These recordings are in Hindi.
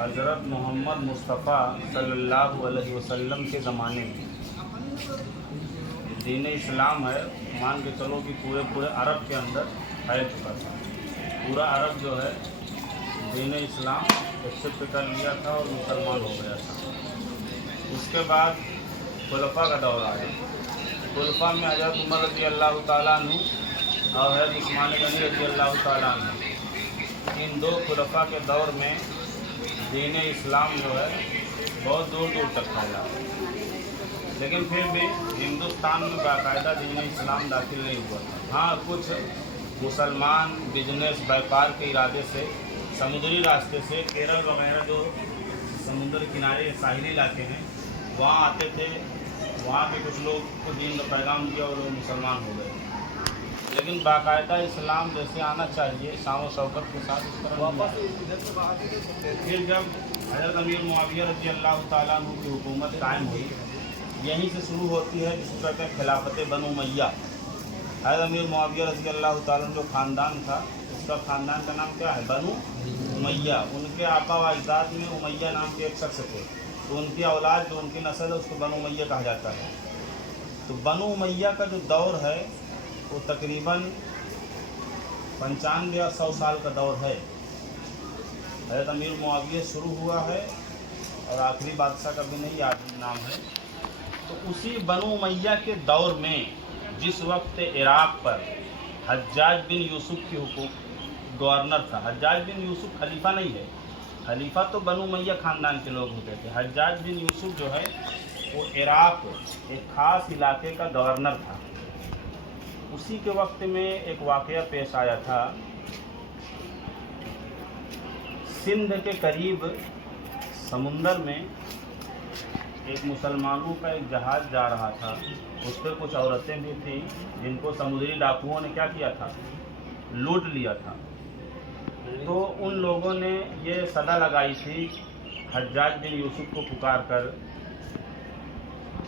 हज़रत मोहम्मद मुस्तफ़ा सल्लल्लाहु अलैहि वसल्लम के ज़माने में दीन इस्लाम है, मान के चलो कि पूरे अरब के अंदर फैल चुका था। पूरा अरब जो है दीन इस्लाम एक्सेप्ट कर लिया था और मुसलमान हो गया था। उसके बाद खुलफा का दौर आया। खुलफा में हज़रत उमर रज़ी अल्लाह ताला अन्हु और हज़रत उस्मान गनी रज़ी अल्लाह ताला अन्हु, इन दो खुलफा के दौर में दीन इस्लाम जो है बहुत दूर दूर तक फैला, लेकिन फिर भी हिंदुस्तान में बाकायदा दीन इस्लाम दाखिल नहीं हुआ था। हाँ, कुछ मुसलमान बिजनेस व्यापार के इरादे से समुद्री रास्ते से केरल वगैरह जो समुद्र किनारे साहिली इलाके हैं वहाँ आते थे। वहाँ के कुछ लोग को दीन का पैगाम दिया और लोग मुसलमान हो गए, लेकिन बाकायदा इस्लाम जैसे आना चाहिए शान और शौकत के साथ इस तरह वापस। फिर जब हज़रत अमीर मुआविया रज़ी अल्लाह ताला अन्हु की हुकूमत कायम हुई, यहीं से शुरू होती है जिसको कहते हैं खिलाफत बनु उमय्या। हज़रत अमीर मुआविया रज़ी अल्लाह ताला अन्हु जो ख़ानदान था, उसका ख़ानदान का नाम क्या है? बनु उमय्या। उनके आपा व अजदाद में उमय्या नाम के एक शख्स थे, तो उनकी औलाद जो उनकी नस्ल है उसको बनु उमय्या कहा जाता है। तो बनु उमय्या का जो दौर है वो तकरीबन 95 या 100 साल का दौर है। हज़रत अमीर मुआविया शुरू हुआ है और आखिरी बादशाह का भी नहीं याद नाम है। तो उसी बनु उमय्या के दौर में जिस वक्त इराक़ पर हज्जाज बिन यूसुफ की गवर्नर था। हज्जाज बिन यूसुफ खलीफा नहीं है, खलीफा तो बनु उमय्या ख़ानदान के लोग होते थे। हज्जाज बिन यूसुफ जो है वो इराक़ एक ख़ास इलाके का गवर्नर था। उसी के वक्त में एक वाक़या पेश आया था। सिंध के करीब समुंदर में एक मुसलमानों का एक जहाज़ जा रहा था। उस पर कुछ औरतें भी थीं जिनको समुद्री डाकुओं ने क्या किया था? लूट लिया था। तो उन लोगों ने ये सदा लगाई थी हज्जाज बिन यूसुफ को पुकार कर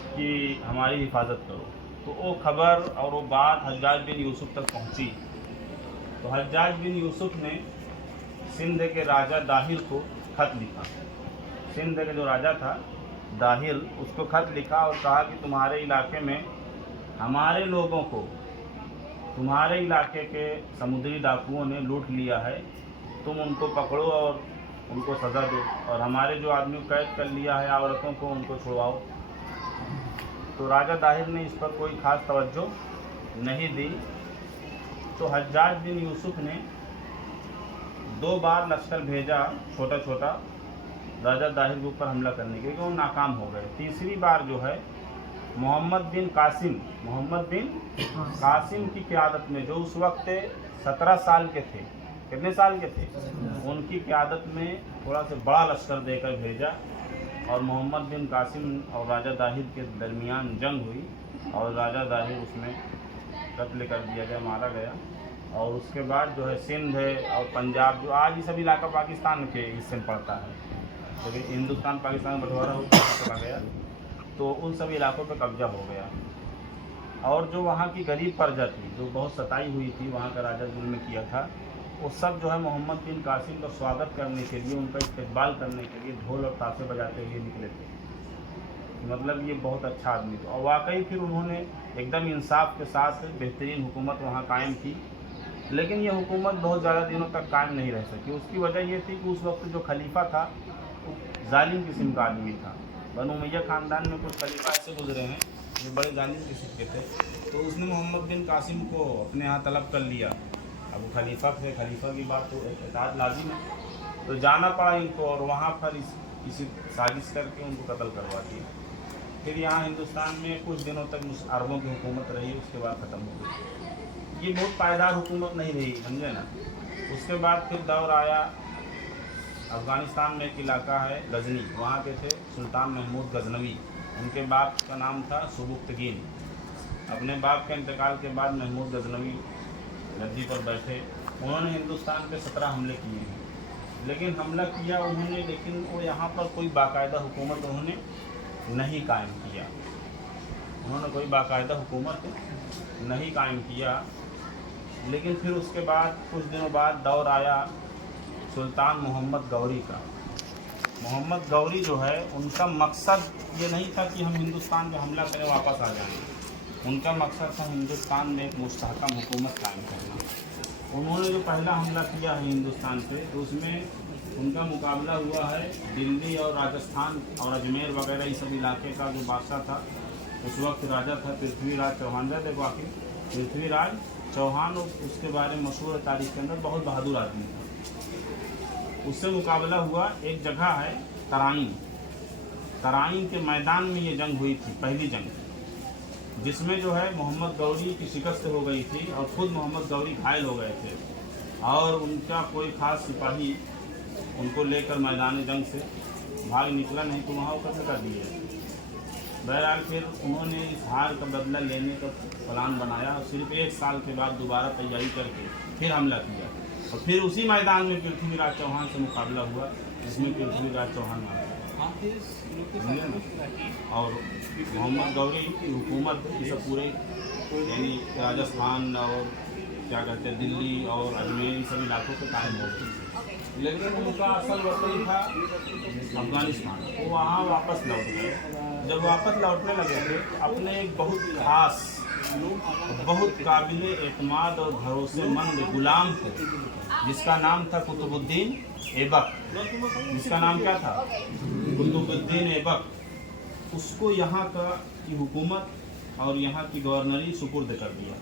कि हमारी हिफाजत करो। तो वो खबर और वो बात हज्जाज बिन यूसुफ तक पहुंची। तो हज्जाज बिन यूसुफ ने सिंध के राजा दाहिल को खत लिखा। सिंध के जो राजा था दाहिल, उसको खत लिखा और कहा कि तुम्हारे इलाके में हमारे लोगों को तुम्हारे इलाके के समुद्री डाकुओं ने लूट लिया है, तुम उनको पकड़ो और उनको सज़ा दो, और हमारे जो आदमी कैद कर लिया है औरतों को उनको छुड़वाओ। तो राजा दाहिर ने इस पर कोई ख़ास तवज्जो नहीं दी। तो हज्जाज बिन यूसुफ ने 2 बार लश्कर भेजा छोटा छोटा राजा दाहिर के ऊपर हमला करने के लिए, वो नाकाम हो गए। तीसरी बार जो है मोहम्मद बिन कासिम की क़यादत में, जो उस वक्त 17 साल के थे, कितने साल के थे? उनकी क़यादत में थोड़ा सा बड़ा लश्कर देकर भेजा और मोहम्मद बिन कासिम और राजा दाहिर के दरमियान जंग हुई और राजा दाहिर उसमें कत्ल कर दिया गया, मारा गया। और उसके बाद जो है सिंध है और पंजाब, जो आज ये सब इलाका पाकिस्तान के हिस्से में पड़ता है, लेकिन हिंदुस्तान पाकिस्तान में बंटवारा होकर चला गया, तो उन सभी इलाकों पर कब्जा हो गया। और जो वहाँ की गरीब प्रजा थी, जो बहुत सताई हुई थी, वहाँ का राजा जुल्म किया था, वो सब जो है मोहम्मद बिन कासिम का स्वागत करने के लिए, उनका इस्तकबाल करने के लिए ढोल और ताशे बजाते हुए निकले थे। मतलब ये बहुत अच्छा आदमी था। और वाकई फिर उन्होंने एकदम इंसाफ के साथ बेहतरीन हुकूमत वहाँ कायम की, लेकिन ये हुकूमत बहुत ज़्यादा दिनों तक कायम नहीं रह सकी। उसकी वजह ये थी कि उस वक्त जो खलीफा था वो जालिम किस्म का आदमी था। बनु उमय्या ख़ानदान में कुछ खलीफा ऐसे गुजरे हैं जो बड़े जालिम किस्म के थे। तो उसने मोहम्मद बिन कासिम को अपने यहाँ तलब कर लिया। अब वो खलीफा थे, खलीफा की बात तो इताअत लाजिम है, तो जाना पड़ा इनको और वहाँ पर इसी साजिश करके उनको कत्ल करवा दिया। फिर यहाँ हिंदुस्तान में कुछ दिनों तक अरबों की हुकूमत रही, उसके बाद ख़त्म हो गई। ये बहुत पायदार हुकूमत नहीं रही, समझे ना। उसके बाद फिर दौर आया अफ़गानिस्तान में एक इलाका है गजनी, वहाँ के थे सुल्तान महमूद गजनवी। उनके बाप का नाम था सुबुक्तगीन। अपने बाप के इंतकाल के बाद महमूद गजनवी गद्दी पर बैठे। उन्होंने हिंदुस्तान पे 17 हमले किए हैं, लेकिन हमला किया उन्होंने, लेकिन वो यहाँ पर कोई बाकायदा हुकूमत उन्होंने नहीं कायम किया। उन्होंने कोई बाकायदा हुकूमत नहीं कायम किया। लेकिन फिर उसके बाद कुछ दिनों बाद दौर आया सुल्तान मोहम्मद गौरी का। मोहम्मद गौरी जो है उनका मकसद ये नहीं था कि हम हिंदुस्तान पे हमला करें वापस आ जाएं। उनका मकसद था हिंदुस्तान में एक मुस्तहकम हुकूमत कायम करना। उन्होंने जो पहला हमला किया है हिंदुस्तान पे तो उसमें उनका मुकाबला हुआ है दिल्ली और राजस्थान और अजमेर वगैरह इस सब इलाके का जो बादशाह था उस वक्त राजा था पृथ्वीराज चौहान। रहते बाकी पृथ्वीराज चौहान उसके बारे में मशहूर तारीख के अंदर बहुत बहादुर आदमी था। उससे मुकाबला हुआ। एक जगह है तराइन, तराइन के मैदान में ये जंग हुई थी, पहली जंग, जिसमें जो है मोहम्मद गौरी की शिकस्त हो गई थी और खुद मोहम्मद गौरी घायल हो गए थे और उनका कोई खास सिपाही उनको लेकर मैदान जंग से भाग निकला नहीं तो वहाँ कत्ल कर दिए। बहरहाल फिर उन्होंने इस हार का बदला लेने का प्लान बनाया और सिर्फ 1 साल के बाद दोबारा तैयारी करके फिर हमला किया और फिर उसी मैदान में पृथ्वीराज चौहान से मुकाबला हुआ जिसमें पृथ्वीराज चौहान मारा और मोहम्मद गौरी की हुकूमत ये सब पूरे यानी राजस्थान और क्या कहते हैं दिल्ली और अजमेर इन सब इलाकों पे कायम हो गई। लेकिन उनका असल वतन था अफगानिस्तान। वो वहाँ वापस लौट गए। जब वापस लौटने लगे थे अपने एक बहुत खास बहुत काबिल एतमाद और भरोसेमंद गुलाम थे जिसका नाम था कुतुबुद्दीन ऐबक। जिसका नाम क्या था? कुतुबुद्दीन ऐबक। उसको यहाँ की हुकूमत और यहाँ की गवर्नरी सुपुर्द कर दिया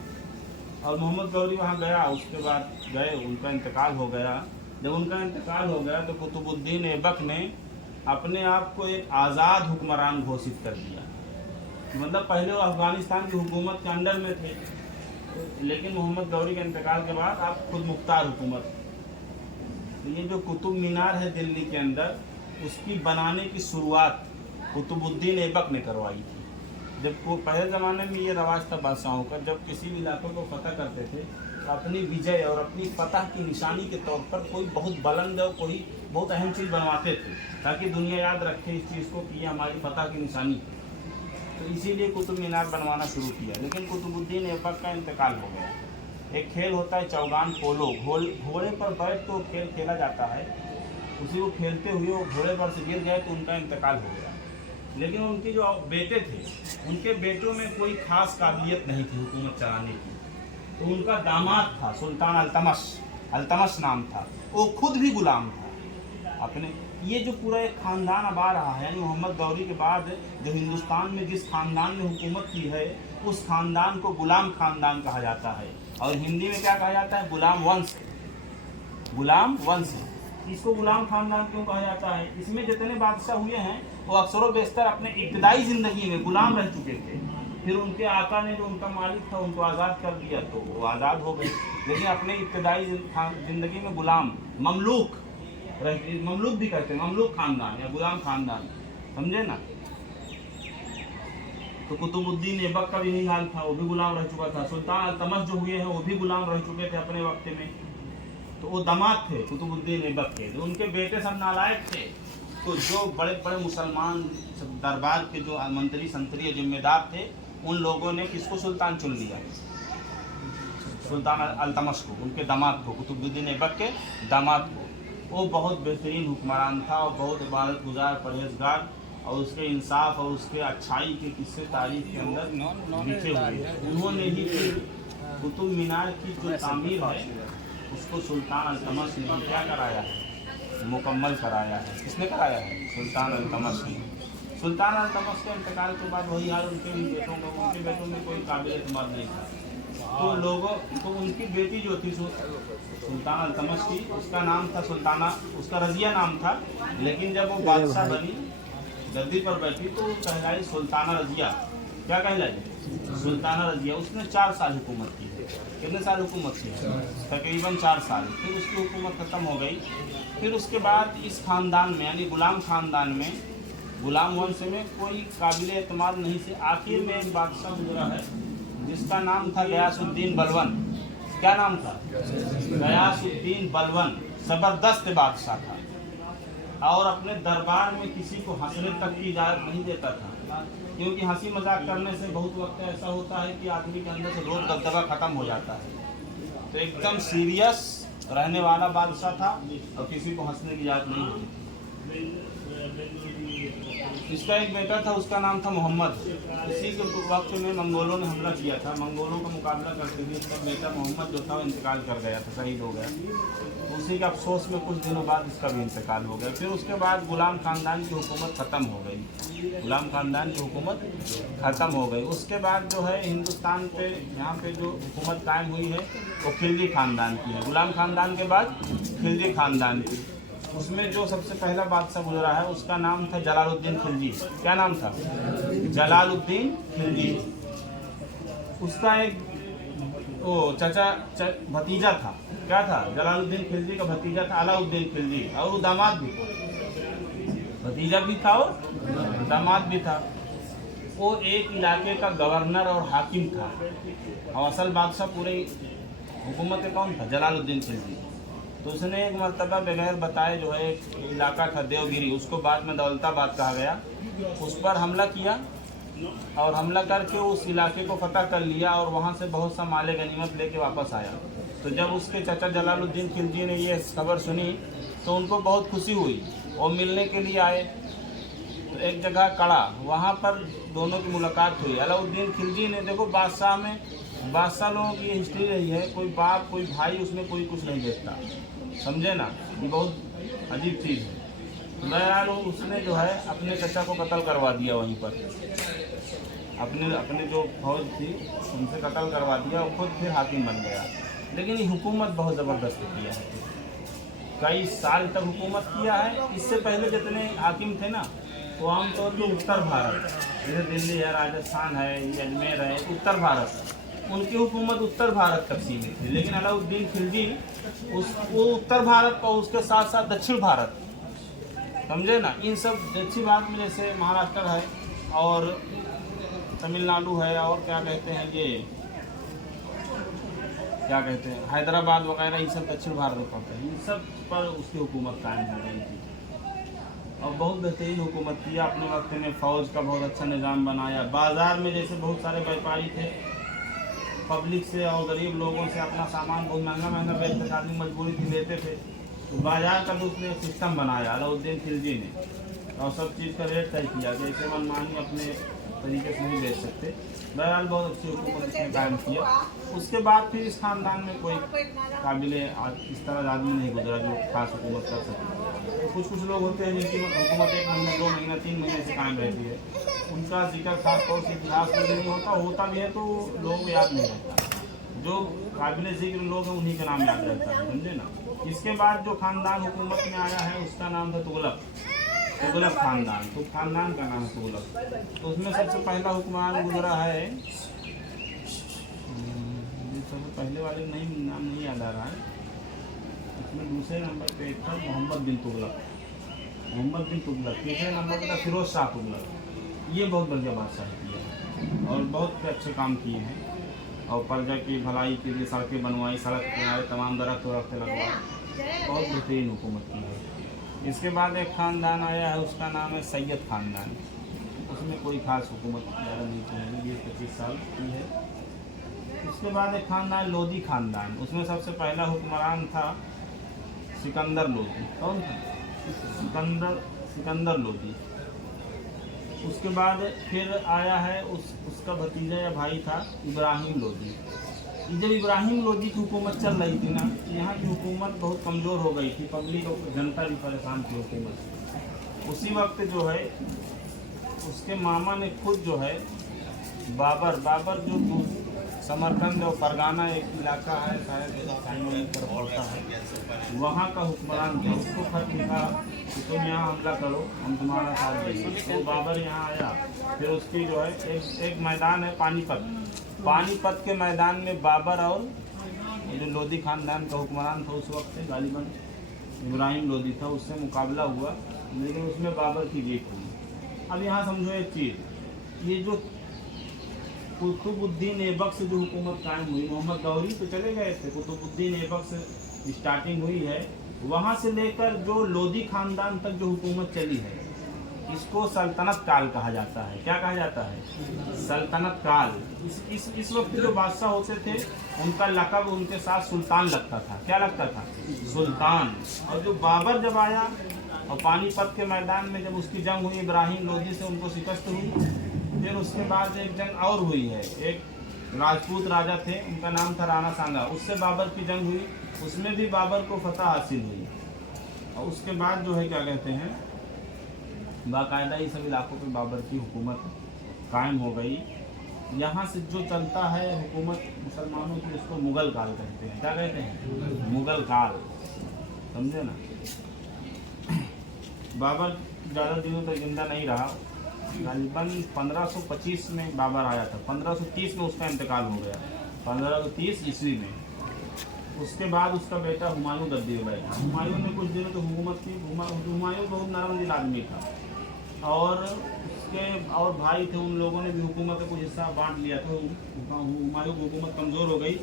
और मोहम्मद गौरी वहाँ गया। उसके बाद गए, उनका इंतकाल हो गया। जब उनका इंतकाल हो गया तो कुतुबुद्दीन ऐबक ने अपने आप को एक आज़ाद हुक्मरान घोषित कर दिया। मतलब पहले वो अफ़गानिस्तान की हुकूमत के अंडर में थे, लेकिन मोहम्मद गौरी के इंतकाल के बाद आप खुद मुख्तार हुकूमत। ये जो कुतुब मीनार है दिल्ली के अंदर, उसकी बनाने की शुरुआत कुतुबुद्दीन ऐबक ने करवाई थी। जब वो पहले ज़माने में ये रवाज था बादशाहों का, जब किसी भी इलाकों को फतह करते थे अपनी विजय और अपनी फतह की निशानी के तौर पर कोई बहुत बुलंद और कोई बहुत अहम चीज़ बनवाते थे ताकि दुनिया याद रखे इस चीज़ को कि ये हमारी फतह की निशानी है। तो इसीलिए कुतुब मीनार बनवाना शुरू किया। लेकिन कुतुबुद्दीन ऐबक का इंतकाल हो गया। एक खेल होता है चौगान पोलो, घोड़े पर बैठ तो खेल खेला जाता है। उसी को खेलते हुए वो घोड़े पर से गिर गए तो उनका इंतकाल हो गया। लेकिन उनके जो बेटे थे, उनके बेटों में कोई खास काबिलियत नहीं थी हुकूमत चलाने की। तो उनका दामाद था सुल्तान अल्तमश नाम था। वो खुद भी गुलाम था अपने। ये जो पूरा एक ख़ानदान अब आ रहा है, यानी मोहम्मद गौरी के बाद जो हिंदुस्तान में जिस ख़ानदान ने हुकूमत की है उस ख़ानदान को गुलाम ख़ानदान कहा जाता है। और हिंदी में क्या कहा जाता है? गुलाम वंश। गुलाम वंश। इसको गुलाम ख़ानदान क्यों कहा जाता है? इसमें जितने बादशाह हुए हैं वो अक्सर बेशतर अपने इब्तदाई ज़िंदगी में गुलाम रह चुके थे। फिर उनके आका ने जो उनका मालिक था उनको आज़ाद कर दिया तो वो आज़ाद हो गए। लेकिन अपने इब्तदाई ज़िंदगी में गुलाम, ममलूक भी कहते हैं, ममलूक ख़ानदान या गुलाम ख़ानदान, समझे ना। तो कुतुबुद्दीन ऐबक का भी यही हाल था, वो भी गुलाम रह चुका था। सुल्तान अल्तमश जो हुए हैं वो भी गुलाम रह चुके थे अपने वक्त में। तो वो दामाद थे कुतुबुद्दीन ऐबक के। जो उनके बेटे सब नालायक थे, तो जो बड़े बड़े मुसलमान दरबार के जो मंत्री संतरी या जिम्मेदार थे उन लोगों ने किसको सुल्तान चुन लिया? सुल्तान अल्तमश को, उनके दामाद को, कुतुबुद्दीन ऐबक के दामाद को। वो बहुत बेहतरीन हुक्मरान था और बहुत इबादत गुजार, परहेजगार, और उसके इंसाफ और उसके अच्छाई के किस्से तारीख के अंदर लिखे हुए। उन्होंने ही कुतुब मीनार की जो तामीर है उसको सुल्तान अल्तमश ने क्या कराया है? मुकम्मल कराया है। किसने कराया है? सुल्तान अल्तमश ने। सुल्तान अल्तमश के इंतकाल के बाद वही हाल उनके बेटों में कोई काबिल एतमाद नहीं था। तो उनकी बेटी जो थी सुल्तान अल्तमश की, उसका नाम था सुल्ताना, उसका रज़िया नाम था। लेकिन जब वो बादशाह बनी, गद्दी पर बैठी, तो कहलाई सुल्ताना रज़िया। क्या कहलाई? सुल्ताना रज़िया। उसने 4 साल हुकूमत की। कितने साल हुकूमत की? तकरीबन 4 साल। फिर उसकी हुकूमत ख़त्म हो गई। फिर उसके बाद इस ख़ानदान में, यानी गुलाम ख़ानदान में, गुलाम वंश में कोई काबिल एतमाद नहीं से आखिर में एक बादशाह गुजरा है जिसका नाम था गयासुद्दीन बलवन। क्या नाम था? गयासुद्दीन बलवन। ज़बरदस्त बादशाह था और अपने दरबार में किसी को हंसने तक की इजाज़त नहीं देता था, क्योंकि हंसी मजाक करने से बहुत वक्त ऐसा होता है कि आदमी के अंदर से रोज़ दबदबा ख़त्म हो जाता है। तो एकदम सीरियस रहने वाला बादशाह था और किसी को हंसने की इजाज़त नहीं होती थी। इसका एक बेटा था, उसका नाम था मोहम्मद। इसी के वक्त में मंगोलों ने हमला किया था, मंगोलों का मुकाबला करते हुए इसका बेटा मोहम्मद जो था वो इंतकाल कर गया था, शहीद हो गया। उसी के अफसोस में कुछ दिनों बाद इसका भी इंतकाल हो गया। फिर उसके बाद गुलाम खानदान की हुकूमत ख़त्म हो गई, गुलाम खानदान की हुकूमत ख़त्म हो गई। उसके बाद जो है हिंदुस्तान पे यहाँ पे जो हुकूमत कायम हुई है वो खिलजी खानदान की है। गुलाम खानदान के बाद खिलजी खानदान की, उसमें जो सबसे पहला बादशाह गुजरा है उसका नाम था जलालुद्दीन खिलजी। क्या नाम था? जलालुद्दीन खिलजी। उसका एक वो भतीजा था। क्या था? जलालुद्दीन खिलजी का भतीजा था अलाउद्दीन खिलजी, और वो दामाद भी था, भतीजा भी था और दामाद भी था। वो एक इलाके का गवर्नर और हाकिम था, और असल बादशाह पूरे हुकूमत में कौन था? जलालुद्दीन खिलजी। तो उसने एक मरतबा बगैर बताए जो है एक इलाका था देवगिरी, उसको बाद में दौलताबाद कहा गया, उस पर हमला किया और हमला करके उस इलाके को फतह कर लिया और वहाँ से बहुत सा माले गनीमत लेके वापस आया। तो जब उसके चाचा जलालुद्दीन खिलजी ने ये खबर सुनी तो उनको बहुत खुशी हुई और मिलने के लिए आए। तो एक जगह कड़ा, वहाँ पर दोनों की मुलाकात हुई। अलाउद्दीन खिलजी ने, देखो बादशाह में, बादशाह लोगों की हिस्ट्री रही है, कोई बाप कोई भाई उसमें कोई कुछ नहीं देखता, समझे ना, ये बहुत अजीब चीज़ है। बहरहाल उसने जो है अपने चचा को कत्ल करवा दिया वहीं पर, अपने जो फौज थी उनसे कत्ल करवा दिया और खुद फिर हाकिम बन गया। लेकिन ये हुकूमत बहुत ज़बरदस्त किया है, कई साल तक हुकूमत किया है। इससे पहले जितने हाकिम थे ना वो आमतौर पर उत्तर भारत, जैसे दिल्ली है, राजस्थान है, अजमेर है, उत्तर भारत, उनकी हुकूमत उत्तर भारत तक सीमित थी। लेकिन अलाउद्दीन खिलजी वो उत्तर भारत और उसके साथ साथ दक्षिण भारत, समझे ना, इन सब दक्षिण भारत में जैसे महाराष्ट्र है और तमिलनाडु है और क्या कहते हैं ये, क्या कहते हैं, हैदराबाद वगैरह, ये सब दक्षिण भारत में पड़ते हैं। इन सब पर उसकी हुकूमत कायम हो गई थी और बहुत बेहतरीन हुकूमत किया। अपने वक्त में फ़ौज का बहुत अच्छा निज़ाम बनाया। बाज़ार में जैसे बहुत सारे व्यापारी थे, पब्लिक से और गरीब लोगों से अपना सामान बहुत महंगा महंगा बेचते थे, आदमी मजबूरी थी लेते थे, तो बाज़ार का भी उसने सिस्टम बनाया अलाउद्दीन खिलजी ने, और सब चीज़ का रेट तय किया, जैसे मनमानी अपने तरीके से नहीं बेच सकते। बहरहाल बहुत अच्छी हुकूमत इसने कायम किया। उसके बाद फिर इस खानदान में कोई काबिल इस तरह आदमी नहीं गुजरा जो खास हुकूमत कर सके। तो कुछ लोग होते हैं जिनकी हुकूमत 1 महीना 2 महीना 3 महीने से कायम रहती है, उनका जिक्र खास तौर से इतिहास में नहीं होता भी है तो लोगों को याद नहीं रहता। जो काबिल जिक्र लोग हैं उन्हीं का नाम याद रहता है, समझे ना। इसके बाद जो खानदान हुकूमत में आया है उसका नाम था तुगलक खानदान। तो खानदान का नाम है तुगलक। तो उसमें सबसे पहला हुक्मरान गुजरा है, सबसे पहले वाले नाम नहीं याद आ रहा है, इसमें दूसरे नंबर पे एक था मोहम्मद बिन तुगलक, तीसरे नंबर पर था फिरोज शाह तुगलक। ये बहुत बढ़िया बादशाह किए हैं और बहुत अच्छे काम किए हैं और प्रजा की भलाई के लिए सड़कें बनवाई, सड़क के किनारे तमाम दरख्त लगवाए, बहुत बेहतरीन हुकूमत की है। इसके बाद एक ख़ानदान आया है, उसका नाम है सैयद ख़ानदान। उसमें कोई ख़ास हुकूमत ज़्यादा नहीं चली, 20-25 साल की है। उसके बाद एक ख़ानदान लोदी ख़ानदान, उसमें सबसे पहला हुक्मरान था सिकंदर लोदी। कौन था? सिकंदर लोदी। उसके बाद फिर आया है उसका भतीजा या भाई था इब्राहिम लोदी। जब इब्राहिम लोदी की हुकूमत चल रही थी ना, यहाँ की हुकूमत बहुत कमज़ोर हो गई थी, पब्लिक और जनता भी परेशान थी हुकूमत। उसी वक्त जो है उसके मामा ने खुद जो है बाबर जो समरकंद और फरगाना एक इलाका है, शायद पर पड़ता है, वहाँ का हुक्मरान था। उसको खत लिखा कि तुम यहाँ हमला करो, हम तुम्हारा साथ देंगे। तो बाबर यहाँ आया। फिर उसकी जो है एक मैदान है पानीपत के मैदान में बाबर और जो लोदी खानदान का हुक्मरान था उस वक्त गालिबन इब्राहिम लोदी था, उससे मुकाबला हुआ, लेकिन उसमें बाबर की जीत हुई। अब यहाँ समझो एक चीज़, ये जो कुतुबुद्दीन ऐबक से जो हुकूमत कायम हुई, मोहम्मद गौरी तो चले गए थे, कुतुबुद्दीन ऐबक से स्टार्टिंग हुई है, वहाँ से लेकर जो लोदी खानदान तक जो हुकूमत चली है, इसको सल्तनत काल कहा जाता है। क्या कहा जाता है? सल्तनत काल। इस वक्त जो बादशाह होते थे उनका लक़ब उनके साथ सुल्तान लगता था। क्या लगता था? सुल्तान। और जो बाबर जब आया और पानीपत के मैदान में जब उसकी जंग हुई, इब्राहिम लोधी से उनको शिकस्त हुई। फिर उसके बाद एक जंग और हुई है, एक राजपूत राजा थे, उनका नाम था राणा सांगा, उससे बाबर की जंग हुई, उसमें भी बाबर को फतह हासिल हुई। और उसके बाद जो है क्या कहते हैं, बाकायदा ये सब इलाकों पे बाबर की हुकूमत कायम हो गई। यहाँ से जो चलता है हुकूमत मुसलमानों की, उसको मुग़ल काल कहते हैं। क्या कहते हैं? मुग़ल काल, समझे ना। बाबर ज़्यादा दिनों तक जिंदा नहीं रहा, करीबन 1525 में बाबर आया था, 1530 में उसका इंतकाल हो गया, 1530 ईस्वी में। उसके बाद उसका बेटा हुमायूं गद्दी पे बैठा। हुमायूं ने कुछ दिनों तक हुकूमत की। हुमायूं बहुत नरम दिल आदमी था, और उसके और भाई थे, उन लोगों ने भी हुकूमत का कुछ हिस्सा बांट लिया था। हुमायूं की हुकूमत कमज़ोर हो गई।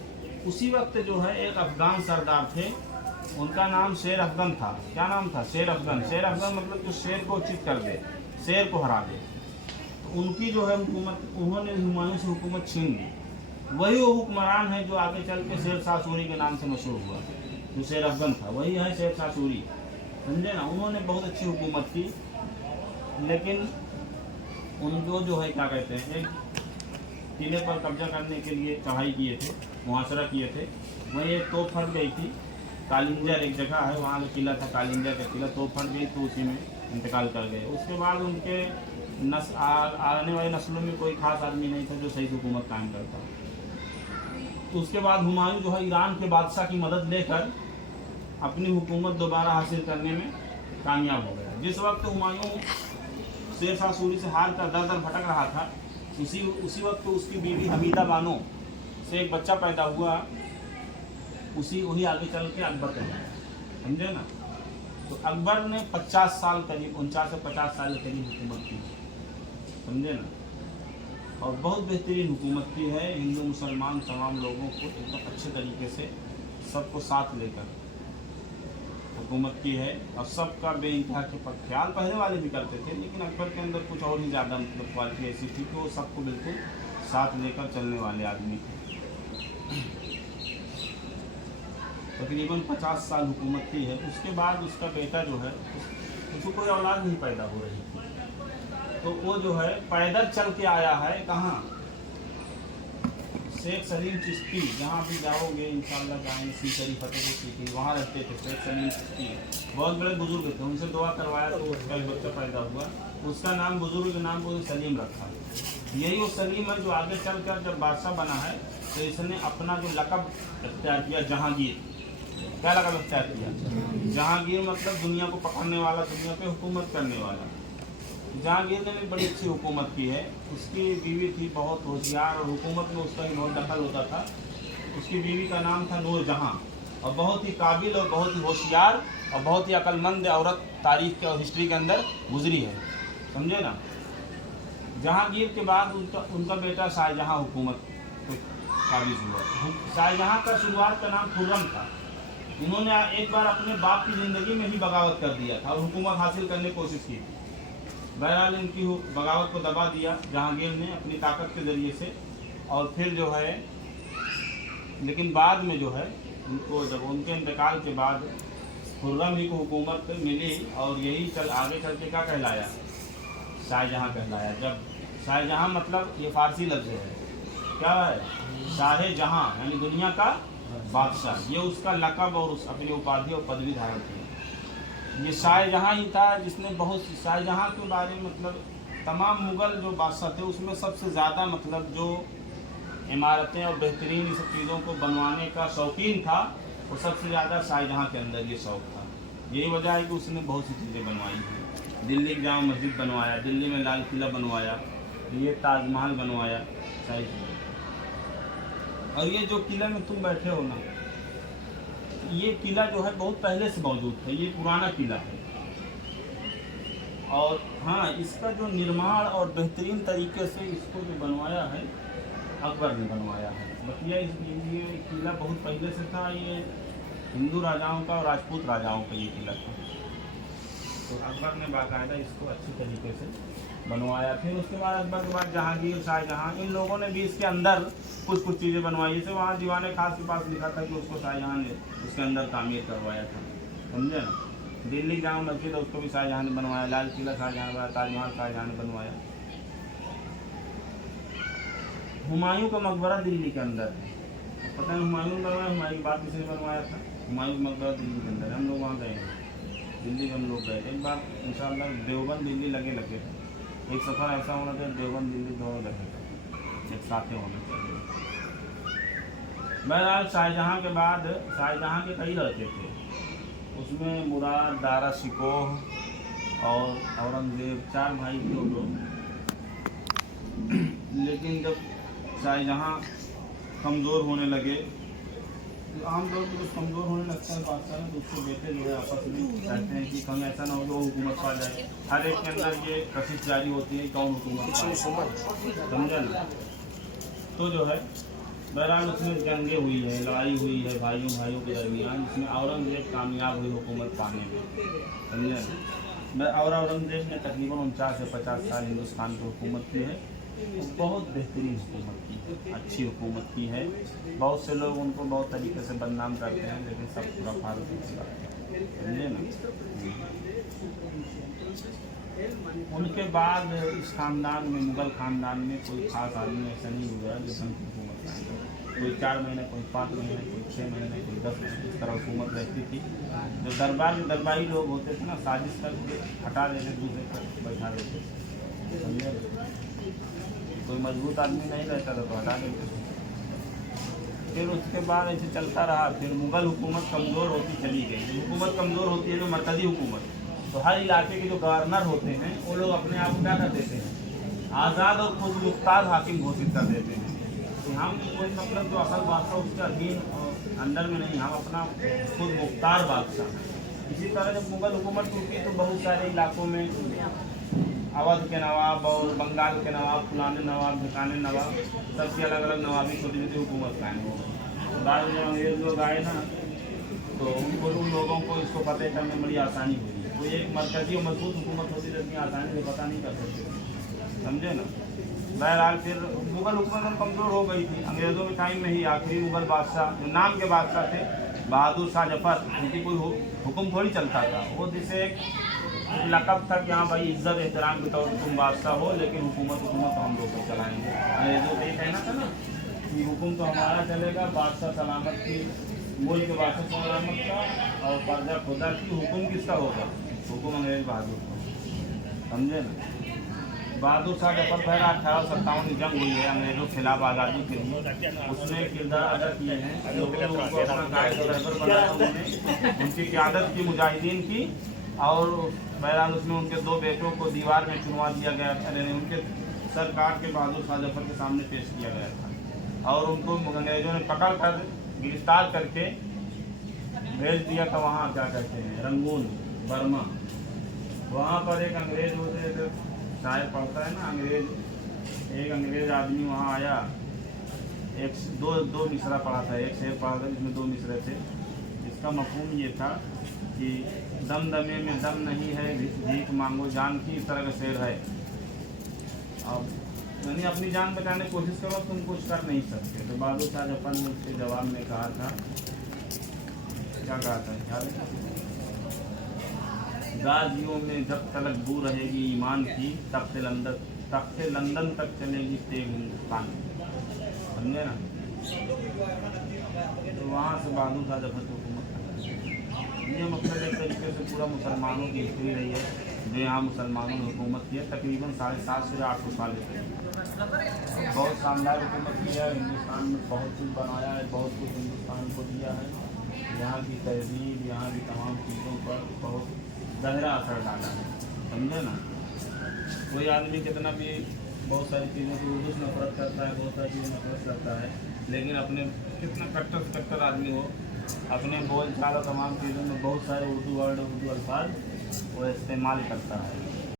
उसी वक्त जो है एक अफगान सरदार थे, उनका नाम शेर अफगन था। क्या नाम था? शेर अफगन। शेर अफगन मतलब जो शेर को चित कर दे, शेर को हरा दे। तो उनकी जो है हुकूमत, उन्होंने हुमायूं से हुकूमत छीन ली। वही वो हुक्मरान है जो आगे चल के शेर शाह सूरी के नाम से मशहूर हुआ। जो शेर अफगन था वही है शेर शाह सूरी, समझे ना। उन्होंने बहुत अच्छी हुकूमत की, लेकिन उनको जो है क्या कहते हैं, एक किले पर कब्जा करने के लिए चढ़ाई किए थे, मुहासरा किए थे। वहीं एक तोप फट गई थी, कालिंजर एक जगह है, वहाँ का किला था, कालिंजर का किला, तोप फट गई तो उसी में इंतकाल कर गए। उसके बाद उनके आने वाली नस्लों में कोई खास आदमी नहीं था जो सही हुकूमत कायम करता। तो उसके बाद हुमायूं जो है ईरान के बादशाह की मदद लेकर अपनी हुकूमत दोबारा हासिल करने में कामयाब हो गया। जिस वक्त हुमायूं शेर शाह सूरी से हार कर दर दर भटक रहा था, उसी वक्त उसकी बीवी हमीदा बानो से एक बच्चा पैदा हुआ। उन्हीं आगे चल के अकबर कहलाया, समझे ना। तो अकबर ने 50 साल करीब, 49 से 50 साल के करीब हुकूमत की, समझे ना। और बहुत बेहतरीन हुकूमत की है। हिंदू मुसलमान तमाम लोगों को एकदम अच्छे तरीके से सबको साथ लेकर हुकूमत की है। और सबका बेइंतहा के ख्याल पहले वाले भी करते थे, लेकिन अकबर के अंदर कुछ और ही ज़्यादा मतलब क्वालिटी ऐसी थी कि वो सबको बिल्कुल साथ लेकर चलने वाले आदमी थे। तकरीबन 50 साल हुकूमत की है। उसके बाद उसका बेटा जो है, उसको कोई औलाद नहीं पैदा हो रही थी, तो वो जो है पैदल चल के आया है। कहाँ? शेख सलीम चिश्ती, जहाँ भी जाओगे इंशाल्लाह जाएंगे, सीकरी फतेहपुर सीकरी, वहाँ रहते थे शेख सलीम चिश्ती। बहुत बड़े बुजुर्ग थे, उनसे दुआ करवाया तो उसका एक बच्चा पैदा हुआ। उसका नाम, बुजुर्ग के नाम को सलीम रखा। यही वो सलीम है जो आगे चल कर जब बादशाह बना है तो इसने अपना जो लक़ब अख्तियार किया, जहांगीर। क्या लक़ब अख्तियार किया? जहांगीर मतलब दुनिया को पकड़ने वाला, दुनिया पे हुकूमत करने वाला। जहांगीर ने भी बड़ी अच्छी हुकूमत की है। उसकी बीवी थी बहुत होशियार, और हुकूमत में उसका भी बहुत दखल होता था। उसकी बीवी का नाम था नूरजहां, और बहुत ही काबिल और बहुत ही होशियार और बहुत ही अक्लमंद औरत तारीख के और हिस्ट्री के अंदर गुजरी है, समझे ना। जहांगीर के बाद उनका बेटा शाहजहां हुकूमत काबिज हुआ। शाहजहां का शुरुआत का नाम खुर्रम था। इन्होंने एक बार अपने बाप की ज़िंदगी में ही बगावत कर दिया था और हुकूमत हासिल करने की कोशिश की थी। बहरहाल इनकी बगावत को दबा दिया जहांगीर ने अपनी ताकत के ज़रिए से। और फिर जो है, लेकिन बाद में जो है उनको, जब उनके इंतकाल के बाद खुर्रम ही को हुकूमत मिली, और यही आगे चल के क्या कहलाया? शाहजहां कहलाया। जब शाहजहां मतलब ये फ़ारसी लफ्ज़ है, क्या है? शाह जहां यानी दुनिया का बादशाह। ये उसका लक़ब और उस अपनी उपाधि और पदवी धारण की। ये शाहजहां ही था जिसने बहुत, शाहजहां के बारे में मतलब तमाम मुग़ल जो बादशाह थे उसमें सबसे ज़्यादा मतलब जो इमारतें और बेहतरीन सब चीज़ों को बनवाने का शौकीन था, वो सबसे ज़्यादा शाहजहां के अंदर ये शौक़ था। यही वजह है कि उसने बहुत सी चीज़ें बनवाई हैं। दिल्ली की जामा मस्जिद बनवाया, दिल्ली में लाल किला बनवाया, ये ताजमहल बनवाया, सारी चीज़ें। और ये जो किला में तुम बैठे हो ना, ये किला जो है बहुत पहले से मौजूद है, ये पुराना किला है। और हाँ, इसका जो निर्माण और बेहतरीन तरीके से इसको जो बनवाया है अकबर ने बनवाया है। बकिया ये किला बहुत पहले से था। ये हिंदू राजाओं का और राजपूत राजाओं का ये किला था, तो अकबर ने बाकायदा इसको अच्छी तरीके से बनवाया। फिर उसके बाद अकबर के बाद जहांगीर, शाहजहां, इन लोगों ने भी इसके अंदर कुछ चीज़ें बनवाई। जैसे वहाँ दीवान खास के पास लिखा था कि उसको शाहजहां ने उसके अंदर तामीर करवाया था, समझे ना। दिल्ली जामा मस्जिद है उसको भी शाहजहाँ ने बनवाया, लाल किला शाहजहाँ ने बनवाया, ताजमहल शाहजहाँ ने बनवाया। हुमायूं का मकबरा दिल्ली के अंदर है, पता है हुमायूं ने बनवाया, हुमायूं की बात किसने बनवाया था? हुमायूं का मकबरा दिल्ली के अंदर, हम लोग वहाँ गए हैं, दिल्ली में हम लोग गए एक बार इंशाअल्लाह। देवबंद दिल्ली लगे थे, एक सफ़र ऐसा होना चाहिए देवबंद दिल्ली दोनों लगे एक साथ में होना चाहिए। बहरहाल शाहजहाँ के बाद शाहजहाँ के कई लड़के थे, उसमें मुराद, दारा शिकोह और औरंगजेब, 4 भाई थे वो लोग। लेकिन जब शाहजहाँ कमज़ोर होने लगे, तो आम लोग जब कमज़ोर होने लगता है बादशाह में, तो उसके बेटे जो है आपस में कहते हैं कि कहीं ऐसा ना हो जो हुकूमत पा जाए। हर एक के अंदर ये कशिश जारी होती है कौन हुकूमत पाए, समझा ना। तो जो है बहरहाल उसमें जंगें हुई है, लड़ाई हुई है भाइयों के दरमियान, जिसमें औरंगजेब कामयाब हुई हुकूमत पाने में, समझे। और औरंगजेब ने तकरीबन 49 से 50 साल हिंदुस्तान की हुकूमत की है। बहुत बेहतरीन हुकूमत की, अच्छी हुकूमत की है। बहुत से लोग उनको बहुत तरीके से बदनाम करते हैं, लेकिन सब पूरा फालतू की बात है, समझे ना। उनके बाद इस खानदान में, मुग़ल खानदान में कोई खास आदमी ऐसा नहीं हुआ जो ढंग की हुकूमत कराएगा। कोई 4 महीने, कोई 5 महीने, कोई 6 महीने, कोई 10 महीने, इस तरह हुकूमत रहती थी। जो दरबार में दरबारी लोग होते थे ना, साजिश करके हटा देते, दूसरे पर बैठा देते, समझे। कोई मजबूत आदमी नहीं रहता था तो हटा देते। फिर उसके बाद ऐसे चलता रहा। फिर मुग़ल हुकूमत कमज़ोर होती चली गई। हुकूमत कमज़ोर होती है तो मरकज़ी हुकूमत, तो हर इलाके के जो गवर्नर होते हैं वो लोग अपने आप को क्या कर देते हैं, आज़ाद और खुद मुख्तार हाकिम घोषित कर देते हैं कि हम कोई मतलब जो असल बादशाह उसके अधीन और अंडर में नहीं, हम अपना खुद मुख्तार बादशाह हैं। इसी तरह जब मुग़ल हुकूमत टूटी तो बहुत सारे इलाकों में अवध के नवाब और बंगाल के नवाब, पुराने नवाब, भिकाने नवाब, सबकी अलग अलग नवाबी छोटी छोटी हुकूमत कायम हो गई। बाद में जब अंग्रेज लोग आए ना, तो उन लोगों को इसको पता करने में बड़ी आसानी हुई। कोई एक मरकज़ी और मजबूत हुकूमत होती तो इतनी आसानी से पता नहीं कर सकते, समझे ना। बहरहाल फिर मुग़ल हुकूमत कमज़ोर हो गई थी। अंग्रेज़ों के टाइम में ही आखिरी मुग़ल बादशाह जो नाम के बादशाह थे, बहादुर शाह जफ़र, उनकी कोई हुक्म थोड़ी चलता था। वो जिसे एक लक़ब था कि हाँ भाई इज़्ज़त एहतराम के तौर पर तुम बादशाह हो, लेकिन हुकूमत तो हम लोग को चलाएँगे। अंग्रेज़ों को ये कहना था ना कि हुक्म तो हमारा चलेगा, बादशाह सलामत की, मुल्क बादशाह सलामत का और प्रजा खुदा की। हुक्म किसका होगा? हुक्म अंग्रेज़ बहादुर का, समझे ना। बहादुर शाह जफ़र पहला 1857 की जंग हुई है अंग्रेज़ों के खिलाफ आज़ादी के लिए, उसमें किरदार अदा किए हैं। लोगों को अपना कायद और रहबर बनाया उन्होंने, उनकी क़यादत की मुजाहिदीन की। और बहरहाल उसमें उनके 2 बेटों को दीवार में चुनवा दिया गया था, उनके सर काट के बहादुर शाह जफ़र के सामने पेश किया गया था और उनको अंग्रेज़ों ने पकड़ कर गिरफ्तार करके भेज दिया था वहाँ, क्या कहते हैं, रंगून, बर्मा। वहाँ पर एक अंग्रेज़ होते थे, शायर पढ़ता है ना अंग्रेज़, एक अंग्रेज़ आदमी वहाँ आया, दो मिसरा पढ़ा था, एक शेर पढ़ा था जिसमें 2 मिसरे थे। इसका मफ़हूम ये था कि दम दमे में दम नहीं है, भीख मांगो जान की, इस तरह का शेर है। अब मैंने अपनी जान बचाने की कोशिश करो, तुम कुछ कर नहीं सकते। तो बहादुर शाह जफ़र ने उसके जवाब में कहा था, क्या कहा था, गाजियों में जब तलक बू रहेगी ईमान की, तब से लंदन तक चलेगी तेग हिंदुस्तान, समझे ना। तो वहाँ से बहादुर शाह जफ़र की हुकूमत, ये मतलब एक तरीके से पूरा मुसलमानों की हिस्ट्री रही है जो यहाँ मुसलमानों ने हुकूमत की है। तकरीबन 750 से 800 साल बहुत शानदार हुकूमत की है। हिंदुस्तान में बहुत कुछ बनाया है, बहुत कुछ हिंदुस्तान को दिया है। यहाँ की तहजीब, यहाँ की तमाम चीज़ों पर बहुत गहरा असर डाला है, समझे ना। कोई आदमी कितना भी बहुत सारी चीज़ों की उर्दू से नफरत करता है, बहुत सारी चीज़ें नफरत करता है, लेकिन अपने कितना कट्टर से कट्टर आदमी हो, अपने बोल चाल और तमाम चीज़ों में बहुत सारे उर्दू वर्ड, उर्दू अल्फाज वो इस्तेमाल करता है।